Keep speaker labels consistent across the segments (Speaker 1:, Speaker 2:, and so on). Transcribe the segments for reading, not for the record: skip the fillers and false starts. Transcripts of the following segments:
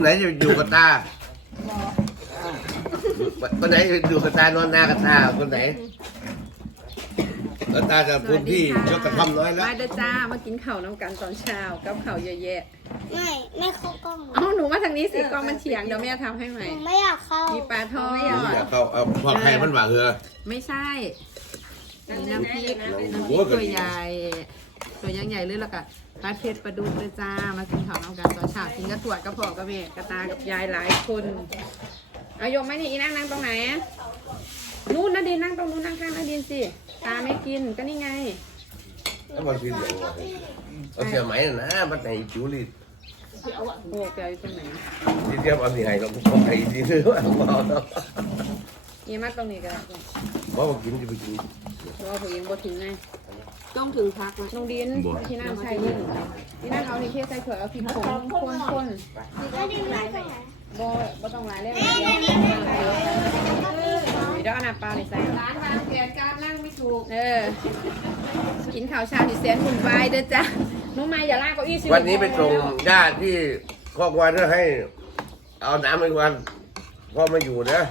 Speaker 1: ไหนจะอยู่กับตาคนไหนอยู่กับตานอนหน้ากับตาคนไหนแล้วตาจะพื้นที่ยกกระท่อมน้อยแล้ว
Speaker 2: มาเด้อจ้ามากินข้าวน้ำกันตอนเช้ากับข้าวเยอะแยะ
Speaker 3: ไม่เข้ากล้อง
Speaker 2: เอ้าหนูมาทางนี้สิกล้องมันเฉียงเดี๋ยวแม่ทำให้ใหม่
Speaker 3: ไม่อยากเข้า
Speaker 2: มีปลาทอด
Speaker 1: อยากเข้าเอาพอใครมันหวังเหรอ
Speaker 2: ไม่ใช่น้ำพริกตัวใหญ่ตัวยังใหญ่เลยแล้วก็ปลาเผ็ดปลาดุกเลยจ้ามากินข้าวน้ำกันตอนเช้ากินกระถั่วกระเพาะกระเมกกระตากับยายหลายคนเอายกไหมนี่อีนั่งตรงไหนนู่นนาดินนั่งตรงนู้นนั่งข้างนาดินสิตาไม่กินก็นี่ไง
Speaker 1: แล้วมันกินอย่างไรเอาเสียไหมนะมันไหนจิ๋วลิด
Speaker 2: โอ้แกอยู่ตรงไหน
Speaker 1: ที่เทียบเอาสีไห้เราก็ไห้ดีหรือว่าเอา
Speaker 2: ยี่มาตรงนี้กัน
Speaker 1: เพราะว่ากินจะไปกิน
Speaker 2: ว่าผู้หญิงบ่ถึงไงต้องถึงพักน้องดินที่นั่งใช่ยิ่งที่นั่งเอาที่เทใส่เขือเอาพริกผงคนบ่ต้องหลายเลยเดี๋ยวเอาหน้าปลาในใส่ร้านวางแผนการนั่งไม่ถูกกินข้าวเช้าที่แสนหุ่นวายเด้อจ้ะน้องไม้อย่าลากเก้าอี้สิ
Speaker 1: วันนี้ไปส่งญาติที่ครอบครัวให้ เอาน้ำไปวันพ่อมาอยู่นะ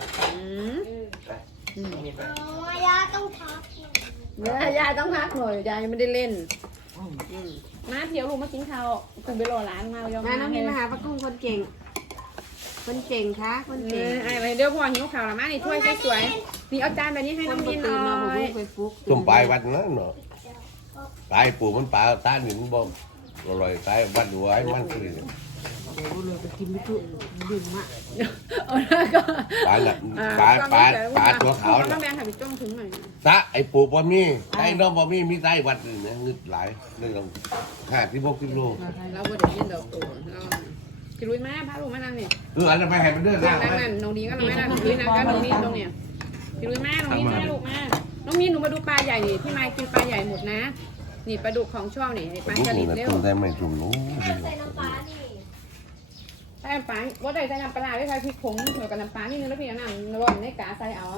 Speaker 3: ยาต้องพัก
Speaker 2: ยายต้องพักหน่อยยายยังไม่ได้เล่นมาเที่ยวลูกมากินข้าวคุณไปรอร้านมา
Speaker 4: มาน้องมีมาหาป้ากุ้งคนเก่งค่ะคนเก่ง
Speaker 2: ไอ้เดี๋ยวพอหิวข้าวละมานี่ถ้วยสวยๆนี่เอาจานแบบนี้ให้น้องดินหน่อย
Speaker 1: ตุ่มปลายวันนั้นเนาะปลายปูมันปลาต้านหนึ่งบ่อร่อยปลายวันหัวให้มันคือ
Speaker 4: โอ้เลยไปกินไม่ถูกดื่มอ่ะ
Speaker 1: ปลาละปลาตัวขาวนะ
Speaker 2: แม่ถ่ายไปจ้องถึงหน่อย
Speaker 1: ตะไอปูบะมี่ไอ้น้องบะมี่มีไส้วัดอื่นนะงึดหลายเรื่องขาดที่พวกที่โล
Speaker 2: เราบ่ได้ยินดอกโตเราจะรู้ไหมพระลูกมานั่งนี่
Speaker 1: อันนั้นไปให้มันเดินนั่ง
Speaker 2: น้องดีก็น้องไม่นั่งน้องดีนั่งก็น้องมีตรงเนี่ยจะรู้ไหมน้องมีแม่ลูกมาน้องมีหนูมาดูปลาใหญ่นี่ที่มากินปลาใหญ่หมดนะนี่ปลาดุกของชอบนี่ปลาสลิดเร็ว
Speaker 1: ใส่ไม่จุ่มนู้
Speaker 2: ใส่น้ำปลาว่าได้ใส่น้ำปลาไม่ใส่พริกผงเกี่ยวกับน้ำปลานี่นึงแล้วพี่น้ำระวังในกาใส่เอา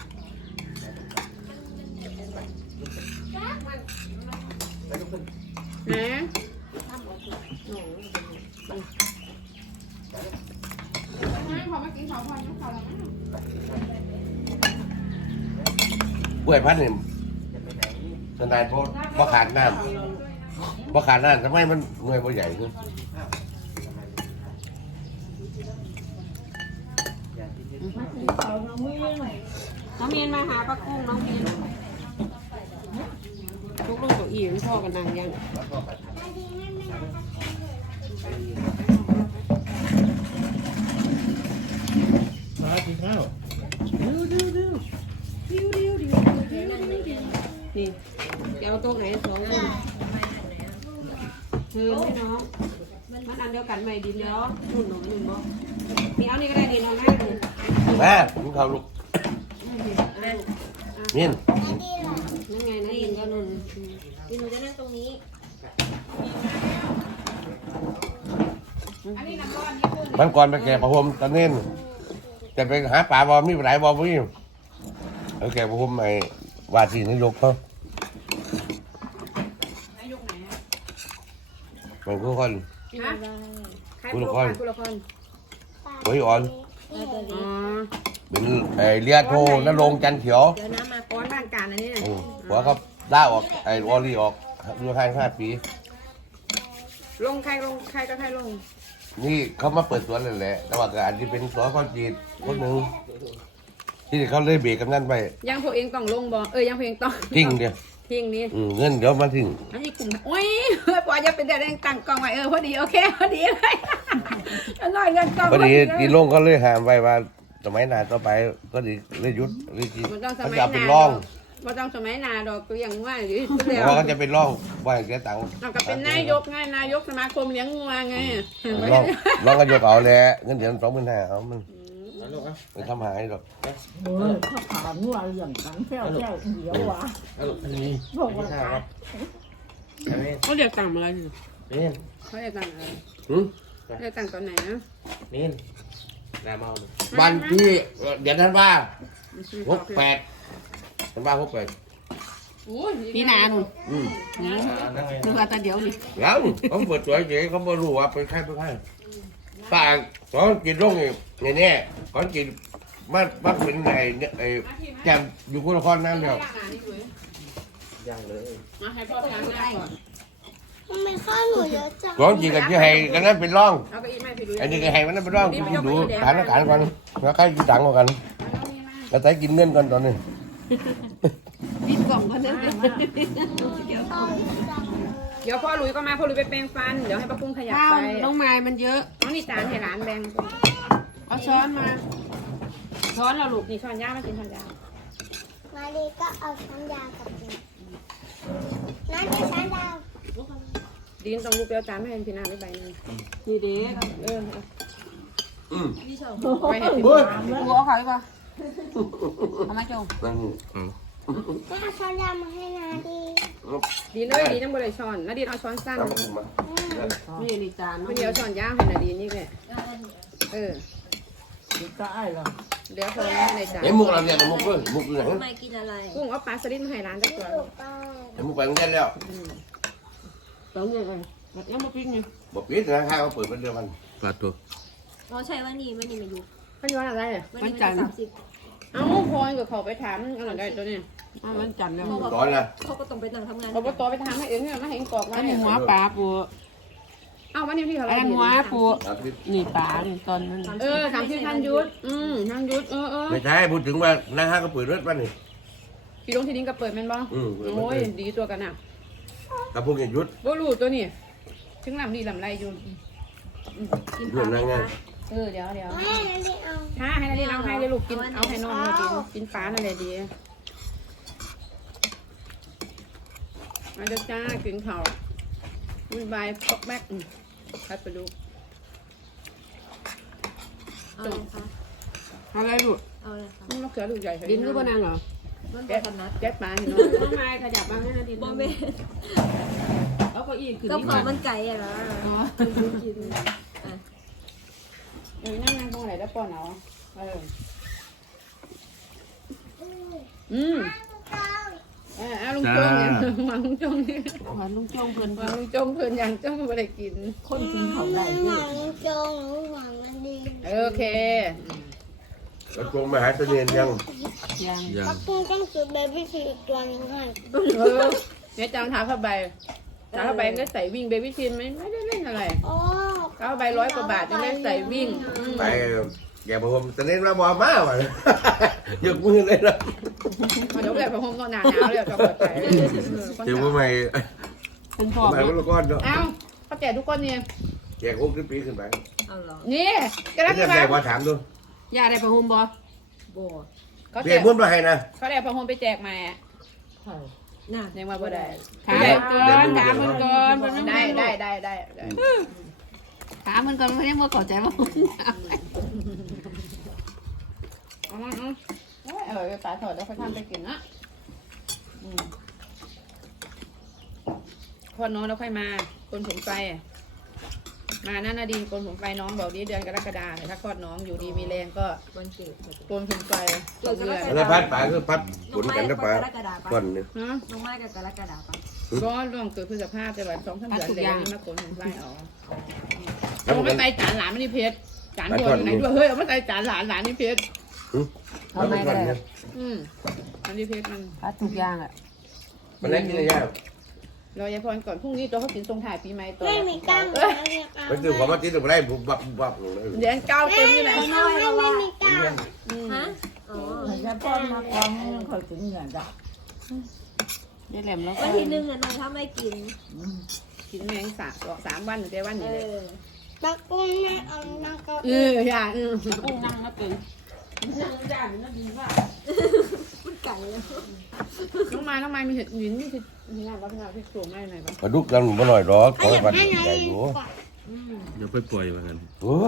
Speaker 2: นะพอมากินข้าวพอน้ำข้าวแล้ว
Speaker 1: กล้วยพันธุ์นี่สนายเพราะขาดน้ำทำไมมันหน่วยมันใหญ่ขึ้น
Speaker 4: น้องมีนมาหาป้ากุ้งน้องมีนทุกลูกตัวอีพ่อกันนั่งยัง
Speaker 5: มากินข้าว
Speaker 4: นี่เดี๋ยวโต๊ะไหนสองคนคือพี่น้องมันอันเดียวกันไหมดินแล้วหนุนบ่มีเอานี่ก็ได้ดินเอาหน้าดู
Speaker 1: แม่กินข้าวลูกมิน
Speaker 4: นั่นไงนะดินก็นุ่น
Speaker 3: ดินหนูจะนั่งตรงนี้
Speaker 1: มันก่อนไปแก่ประพรมตะเน้นจะไปหาป่าบอมีหลายบอมีเอาแก่ประพรมไอ้วาสีนายกเขาเป็นผู้คนผู้ละคนโอ้ยอ่อนเป็นไอ้เลียโทนรงจันเขียว
Speaker 2: เดี๋ยวน้ำมาก้อนบ้านการอันนี้นะ
Speaker 1: หัวเขาล่าออกไอ้วอลลี่ออกดูให้5 ปี
Speaker 2: ลงใครก็ใครลง
Speaker 1: นี่เขามาเปิดสวนเลยแหละแต่ว่าการที่เป็นสวนข้าวจีนคนหนึ่งที่เขาเลยเบรกกันนั่นไป
Speaker 2: ยังพวกเองต้องลงบ่ยังพวกเองต้อง
Speaker 1: ทิ้งเดียว
Speaker 2: ทิ้งนี่
Speaker 1: เงินเดี๋ยวมาทิ้ง
Speaker 2: อันนี้กลุ่มโอ้ยปล่อยจะเป็นแต่ตั้งกองไว้พอดีโอเคพอดีเลยน้อยเงินกอง
Speaker 1: พอดีที่ลงเขาเลยหามไปว่าสมัยหน้าต่อไปก็ดีเลยยุดเลยจีเขาจะเป็นร่อง
Speaker 2: บ่ต้องสมัยนาดอกตัวอย่างว่าอยู่ที่
Speaker 1: แล้วเขาจะเป็นร่องว่าอย่างเงี้ยตังค์
Speaker 2: ก็เป็นนายกไงนายกสมาคมเลี้ยงงัวไง
Speaker 1: ร่องก็ยกเอาแหละเงินเดือน25,000เอามันไปทำหายหรอก
Speaker 5: ถ้าผ่านงัวอย่างกันแค่เดียววะบอกว่า
Speaker 2: เขาเรียกตังอะไร
Speaker 5: นี่
Speaker 2: เขาเรียกตังอะไรเรียกตังตอนไหนนะ
Speaker 5: นี่น้ำเมา
Speaker 1: วันที่เดี๋ยวท่านว่า68ท่านว่า68
Speaker 4: พี่นาหนุ่มดูว่าตาเดียวนี่
Speaker 1: แล้วเขาเปิดตัวเฉยเขาไม่รู้ว่าเป็นใครปากตอนกินร่องอย่างนี้ตอนกินมันเป็นไอ้แกมอยู่กุลครนั่นเดียว
Speaker 6: ย่างเลย
Speaker 2: มาให้พ่อไปล้างหน้าก่อน
Speaker 3: ทำไมข้าวหนูเยอะจัง
Speaker 1: ตอนกินกับที่ให้กันนั้นเป็นร่อง
Speaker 2: เอาเก้าอี้ไม่ไปดู
Speaker 1: อันนี้ก็ให้มันนั้นเป็นร่องกินดูฐานอาหารก่อนแล้วใครกินตังค์กันแล้วใส่กินเงินกันตอนนี้
Speaker 4: ปิดกล่องก่อนนะ
Speaker 2: เดี๋ยวพ่อลุยก็มาพ่อลุยไปแปรงฟันเดี๋ยวให้ป้าปุ้งขยับ
Speaker 4: ข้าว
Speaker 2: ไป
Speaker 4: น้องไม้มันเยอะ
Speaker 2: น้องนี่จานให้ร้านแบ่ง
Speaker 4: เอาช้อนมา ช้อนเราลูก
Speaker 2: นี่ช้อนย่างมากินช้อนย่าง
Speaker 3: มาดีก็เอาช้อนยากับหนูน้าจะช้อนยา
Speaker 2: ดินต้องลูกเปรี้ยวจานไม่เห็นพี่นาไม่ใบนึง
Speaker 4: นี่เด็ก
Speaker 2: เออ
Speaker 1: อืม
Speaker 2: ไปให้พี่
Speaker 1: เฮ้ย
Speaker 4: กูเอาเขาอีกป่ะเอามาจง
Speaker 1: นั่น
Speaker 3: แม่เอาช้อนยามาให้นาดี
Speaker 2: ดินเลยดินต้องบริช้อนแล้วดินเอาช้อนสั้น
Speaker 4: นี่นี่จาน
Speaker 2: คนเดียวช้อนย่างให้นาดีนี่แหละเออ
Speaker 5: ตายแล้ว
Speaker 2: เดี๋ยวคนให้ในจาน
Speaker 1: ไอ้มุกเราเนี่ยมุกเลยมุกเลย
Speaker 3: ไม่กินอะไร
Speaker 2: กุ้งเอาปลาสลิดมาให้ร้านได้ก่อน
Speaker 3: ถูกต้อง
Speaker 1: ไอ้มุกไปโรงเรียนแล้ว
Speaker 4: ต้องยังไงยังมาปิ้งนี่
Speaker 1: บอกปิดนะข้าวเปิดเป็นเดือนวัน
Speaker 6: ปลาตัว
Speaker 3: เราใช้วันนี้ไม่อยู่
Speaker 2: เขาย้อนอะไรอ่ะ
Speaker 3: วันนี้มัน30
Speaker 2: เอ้าพอยกับเขาไปถามเอาหน่อยได้ตัวนี้
Speaker 4: มันจันแล้ว
Speaker 1: ร้อนนะ
Speaker 3: เขาก็ต้องไปนั่งทำงาน
Speaker 2: เอาตัวไปถามให้เองเนี่ยมาเห็นกรอกไว้
Speaker 4: อัน
Speaker 2: เนี่
Speaker 4: นี้
Speaker 2: ย
Speaker 4: หัวปลาปู
Speaker 2: เอ้าวันนี้ที่เขา
Speaker 4: อันนั้นหัวปู
Speaker 1: 30
Speaker 4: นี่ปลานี่ตอนนั้น
Speaker 2: 30พันยุทธพันยุทธ
Speaker 1: ไม่ใช่พูดถึงว่านะฮะก็เปิดรถป่ะนี่
Speaker 2: พี่ลงที่ดินก็เปิดแม่นบ้างโอ้ยดีตัวกันอ่ะ
Speaker 1: กับพวกนี้ยุด
Speaker 2: บ่รู้ตัวนี้ถึงลำดีลำไรอยู่
Speaker 1: ยุดนั่งไง
Speaker 2: เดี๋ยว
Speaker 3: แม่นาดีเอา
Speaker 2: ถ้าให้นาดีเอาให้เลยลูกกินเอาให้น้องมากินปลานั่นแหละดีมาเด้อจ้ากินข้าววุ่นวายปอกแบกคัดไปดู
Speaker 3: เอาเลยค่ะ
Speaker 4: อะไรลูก
Speaker 3: เอาเลยค่ะ
Speaker 2: มะเขือลูกใหญ่
Speaker 4: ดินก็บนางเหรอ
Speaker 3: มันเป็นนัด
Speaker 2: แก๊สปลาเห็นไหม
Speaker 4: น้องไม้ขยับมาให้นาดิน
Speaker 3: บอมเบ้
Speaker 4: เอาเก้าอี้ขึ้น
Speaker 3: ก็
Speaker 4: นี่
Speaker 3: พอ
Speaker 4: มา
Speaker 3: มันไก่อะนะ
Speaker 2: กินนั่งตรงไหนแล้วป้อนเอาเอาลุงจงเนี่ยวางลุงจงนี่
Speaker 4: ขอลุงจงเพิ่น
Speaker 2: วางลุงจงเพื่อนยังจ้องไม่ได้กิน
Speaker 5: คนกินเขาได้
Speaker 3: ห
Speaker 5: ด้ว
Speaker 3: วั
Speaker 5: ย
Speaker 3: งจงหรือหวังมันดี
Speaker 2: โอเค
Speaker 1: แล้วตรงมาหาเสนียนยัง
Speaker 4: ยัง
Speaker 6: ย่าง
Speaker 3: ปักกุ้งต้องซื้อเบบี้ทีอีกตัวนึงให้
Speaker 2: เนี่ยจำเท้าผ้าใบเท้าผ้าใบก็ใส่วิ่งเบบี้ทีมไม่ได้เล่นอะไร
Speaker 3: โอ้
Speaker 2: เท้าผ้าใบ100 กว่าบาทยังได้ใส่วิ่ง
Speaker 1: ไปแกบอกผมเสนียนมาบอกมาว่ะยกมือเลยนะ
Speaker 2: เดี๋ยวแบบผมหนาวเลยจะเปิดใจ
Speaker 1: เดี๋ยวว่าไม่
Speaker 4: เป็นพ่อ
Speaker 1: ไม่ก็ละก้อนเนาะ
Speaker 2: เอ้าเขาแจกทุกคนเนี่ย
Speaker 1: แกก60 ปีขึ้นไป
Speaker 3: เอาเหรอ
Speaker 2: นี่กระ
Speaker 1: ไม่
Speaker 2: ดับ
Speaker 1: ใช่
Speaker 2: กระ
Speaker 1: แก
Speaker 2: บั
Speaker 1: ว่าถามดู
Speaker 4: ยาได้ประหุมบ่
Speaker 3: โบ
Speaker 2: เขา
Speaker 1: เป
Speaker 2: แจ
Speaker 1: ลี่ยน
Speaker 2: ก
Speaker 1: มุ่นมาให้นะ
Speaker 2: เขาแจกพอโฮมไปแจกมา
Speaker 3: น่ะ
Speaker 2: ยังมาบ่ได้
Speaker 4: ถามมันก่อนถามมันก่อน
Speaker 2: ได้
Speaker 4: ถามมันก่อนมันยังบ่เข้าใจว่า
Speaker 2: ปลาถอดแล้วเขาทำไปกินนะพอน้องแล้วค่อยมาคนผมไปมาหน้านาดีนคนผมไปน้องบอกดีเดือนกรกฎาคมถ้าคลอดน้องอยู่ดีมีแรงก็
Speaker 3: วันเกิด
Speaker 2: โกนผมไปเดือน
Speaker 1: แล้วพัดป่าคือพัดผลกันนะป่าก้อนนึง
Speaker 2: ฮะ
Speaker 3: น้องไม้กับกรกฎาคม
Speaker 2: ก็ร่วงเกิดพฤษภาแต่ว่า2-3 เดือนแต่ยังมาโกนผมไปออก
Speaker 1: แล้
Speaker 2: เอา
Speaker 1: ว
Speaker 2: ไม่ไปจานหลานไม่ได้เพชรจานหัวอยู่ไหนด้วยเฮ้ยเอาไม่ไปจานหลานนี่เพชร
Speaker 1: ทำไมได้
Speaker 2: อันนี้เพชรมัน
Speaker 4: พัดทุกอย่างอ่ะ
Speaker 1: มันเล่นกินยาก
Speaker 2: รอยายพรก่อนพรุ่งนี้ตัวเขากินทรงถ่ายปีใหม่ตัว
Speaker 3: ไม่มีกล้าง
Speaker 1: ไปซื้อของมาติดตัวได้บุบบับ
Speaker 2: เดือนเก้าเต็มอยู่ไหน
Speaker 3: น้อยไม่มีกล้างฮะอ๋อ
Speaker 5: จะป้อนมาความเขาถึงอย่างจ้ะ
Speaker 4: ได้แหลมแล้ว
Speaker 3: วันที่1อ่ะน้อยถ้าไม่กิน
Speaker 2: กินแมง3 วันแต่วันนี้เลย
Speaker 3: ปักกุ้งแม่เอานั่งเก้า
Speaker 2: อย่าง
Speaker 4: กุ้งนั่งแล้วเป็น
Speaker 3: มันไก่แล้ว
Speaker 2: น้องไม้มีเห็ดหยินมีเห็ดนี่นะว่าพี่นาพี่สูงไม่ไหนบ้าง
Speaker 1: ปลาดุกยังบ่หน่อยหรอกขอให้ปันใหญ่อยู่
Speaker 6: เดี๋ยวไปปล่อยมากัน
Speaker 1: โอ้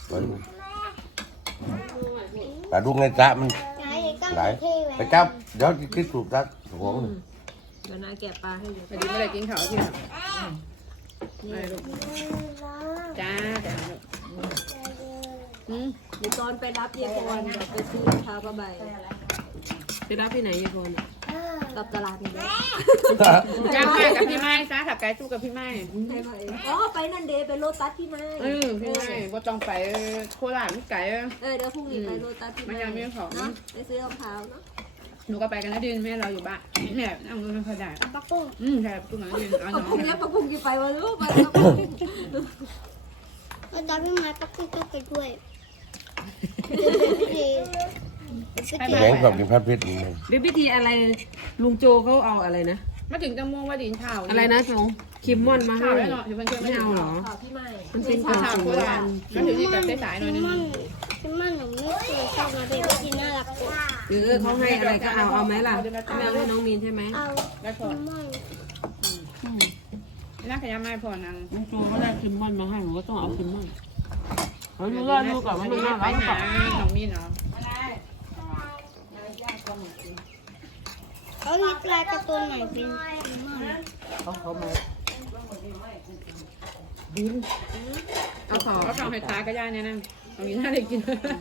Speaker 1: ปลาดุกในจ้ามัน
Speaker 3: ไหน
Speaker 1: หลาย
Speaker 3: ที่
Speaker 1: ไปจับเดี๋ยวคิดถูกจักหัว
Speaker 3: เดี๋ยวนาแกะปลาให้ดู
Speaker 2: พอดีไม่ได้กินข้าวที่
Speaker 3: นี่
Speaker 2: ไม่ลูกจ้าแต่
Speaker 3: เดี๋ยวตอนไปรับเยายพรเดี๋ยวไปซื้อเท้าผ้าใบ
Speaker 4: ไปรับที่ไหนยายพร
Speaker 3: เออ
Speaker 7: กับตลาดนี่แหละ
Speaker 2: จ้างไปกับพี่ไม้ซะถักไก่สู้กับพี่ไม้
Speaker 7: อ๋อไปนั่นเดย์ไปโลตัสพี่ไม้
Speaker 2: พี่ไม้ก็ต้องไปโคราชไก่
Speaker 7: เดี๋ยวพรุ่งนี้ไปโลตัสพี่
Speaker 2: มัน
Speaker 7: ไม้
Speaker 2: ยังมีของ
Speaker 7: เนาะไปซื้อรองเท้าเนาะ
Speaker 2: หนูก็ไปกันนะดินแม่เราอยู่บ้านแม่นั่งดูไม่ค่อยได้
Speaker 3: ปักกุ้ง
Speaker 2: ใช่ตุ้งนั่งดินเอา
Speaker 7: ปะ
Speaker 2: น้อง
Speaker 7: พุงเนี่ยปะพุงกี่ไปวะลูกไป
Speaker 3: แล้วตอนพี่มาปักกุ้งก็ไปด้วย
Speaker 1: แม่งกับกินพัดเพชรนี่
Speaker 4: หรือพิธีอะไรลุงโจเขาเอาอะไรนะ
Speaker 2: มาถึงจะม่วงว่าดินเช้า
Speaker 4: อะไรนะจงคิมมอนมาให้
Speaker 2: เช้าแล้วเนาะเดี๋ยวมันเคย
Speaker 4: ไม่เอาเหรอ
Speaker 7: ขอพี่ไม้
Speaker 4: มันเป็นข
Speaker 2: เช้า
Speaker 4: อง
Speaker 2: โคราชมาถึงที่กับสายหน่อยนึง
Speaker 3: พี่มันหนูไม่เคยชอบมาเป็นที่น่ารักกว่า
Speaker 4: เขาให้อะไรก็เอาไหมล่ะไม่เอาให้น้องมีนใช่ไหม
Speaker 3: เอา
Speaker 2: แล้วพอ
Speaker 3: พี่มัน
Speaker 2: นักขยะไม่พอนาง
Speaker 4: ลุงโจเขาได้คิมมอนมาให้ผมก็ต้องเอาคิมมอนเขาดูว่าดูก่อนว่ามันน่า
Speaker 2: ไป
Speaker 4: รักหรือ
Speaker 2: หา
Speaker 4: เปล่า
Speaker 2: น้องมีนเนาะ
Speaker 3: เขามีปลาการ์ตูนไหนเป็นพี่มัน
Speaker 5: เขามา
Speaker 2: เอาของให้ตาก็ย่าเนี่ยนะน้องมีนน่าได้กิน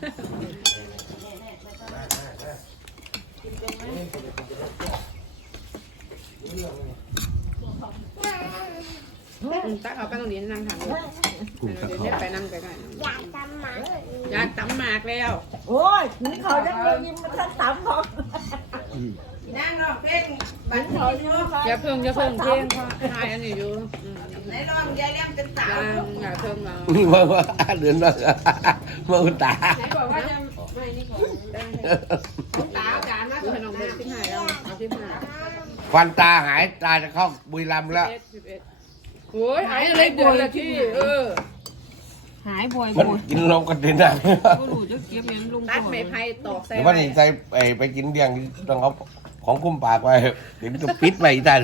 Speaker 2: ตักเอาไปตรงนี้นั่งทานไปนั่งไปกัน
Speaker 3: อยากทำหมา
Speaker 2: อยากตำหมากแล้ว
Speaker 5: โอ้ยนี่เขาจะไปยิ้มมาทั้งสามของ
Speaker 2: นั่งรอเพลงบันเทิงอย่าเพิ่งเพลงเขาทายอันนี้อยู่ไหนลองยายเลี้ยงเป็นสาวอย่าเพิ่งเรา
Speaker 1: นี่ว่าเดือนว่ามาอุตตา
Speaker 2: ไหนบอกว่าจะไม่นี่ของตาอาจารย์นะคือน้องเด็กที่หายแล้วเอาที่หาย
Speaker 1: ฟันตาหายตาจะเข้าบุรีรัมย์แล้ว
Speaker 2: โอ้ยหายอะไรเดือนละที่
Speaker 4: หายบ่อย
Speaker 1: มัน
Speaker 4: บ่อย
Speaker 1: กินลงกันเดินได้
Speaker 4: ก็รู้จะเก็บยังลุง
Speaker 2: ตัดไม้ไผ่ตอกใส่
Speaker 1: เดี๋ยววันนี้ใจไปกินเลี้ยงต้องเอาของคุ้มปากไว้เห็นก็ปิดไว้ทัน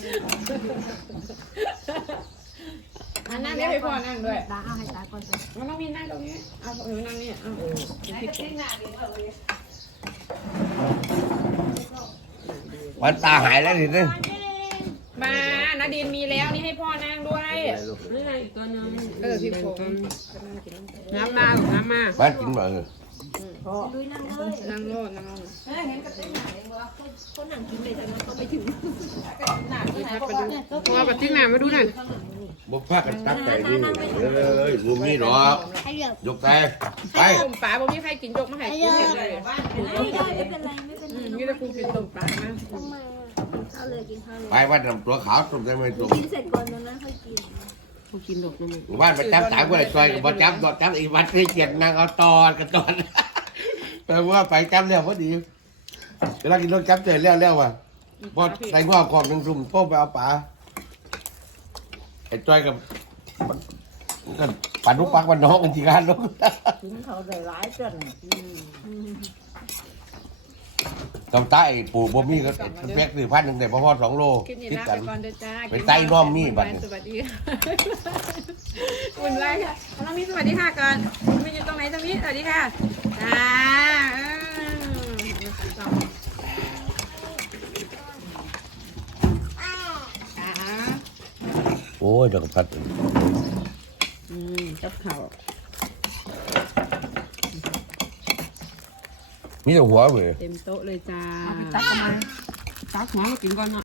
Speaker 2: อันนั้นเนี่ยให้พ่อนั่งด้วย
Speaker 7: ตาเอาให้ตาก่อนสิ
Speaker 2: มันต้องมีนั่งตรงนี้เอาหนูนั่งนี่เอา
Speaker 1: ฟันตาหายแล้วทีนี้
Speaker 2: มานาดินมีแล้วนี่ให้พ่อนั่งด้วย
Speaker 4: นี่ไงอีกตัวนึง
Speaker 2: พี่ผม
Speaker 4: น้ำมาน้ำมา
Speaker 1: บ้านกินมา
Speaker 7: ลุยนั่งเลย
Speaker 2: นั่งโน่นนั่งโน่น
Speaker 7: คนหนังกินเลยแต่มันก็ไปถึง
Speaker 2: มาปฏิหน้ามาดูหน่อย
Speaker 1: บุกพากันตักใจดูเลยรูมีหรอก
Speaker 3: ให้เหลือย
Speaker 1: กแต่ไป
Speaker 2: ตุ่มปลาบ่มีใครกินยกมาให้กินเลย
Speaker 7: ไม่เป็นไรไม่เป็นไร
Speaker 2: นี่จะกูกินตุ่มปลานะ
Speaker 3: ทำไมอ่ะ
Speaker 7: ข้าวเลยกินข้าวเลย
Speaker 1: ไปวัดน้ำตัวขาวตุ่มได้ไหมตุ่ม
Speaker 7: กินเสร็จก่อนนะค่อยกิน
Speaker 4: เขากินดอกน้ำมัน
Speaker 1: บ้านประจำสายก็เลยซอยบ่จับดอกจับอีกวันที่เกียรนางเอาตอนกันตอนแปลว่าไปจับแล้วพอดีเวลากินรถจับเจอแล้วว่ะพอใส่งอกของหนึ่งตุ่มโป้ไปเอาปลาไอ้จ้อยกับกันปันนุปักวันน้องกันทีกันลูก
Speaker 5: ถึงเขาได้หลายจน
Speaker 1: ตำใต้ปู่บ่มีก็แพ็ก1,000นึงได้พอ2 โล
Speaker 2: คลิปนี้
Speaker 1: คิด
Speaker 2: ลา
Speaker 1: กั
Speaker 2: ไป
Speaker 1: น
Speaker 2: ก่อนเด้อจ้า
Speaker 1: ไปใต้น้อมมีบัดนี้
Speaker 2: สวัสดีอุ่นไรค่ะน้องมีสวัสดีค่ะก่อนมีอยู่ตรงไหนตรงนี้สวัสดีค่ะจ้า
Speaker 1: โอ้ยดอกพัด
Speaker 2: กับข้าว
Speaker 1: มีแต่หัวเว้ย
Speaker 2: เต็มโต๊ะเลยจ้า
Speaker 4: ตักทำไมตักหัวมากินก่อนเนาะ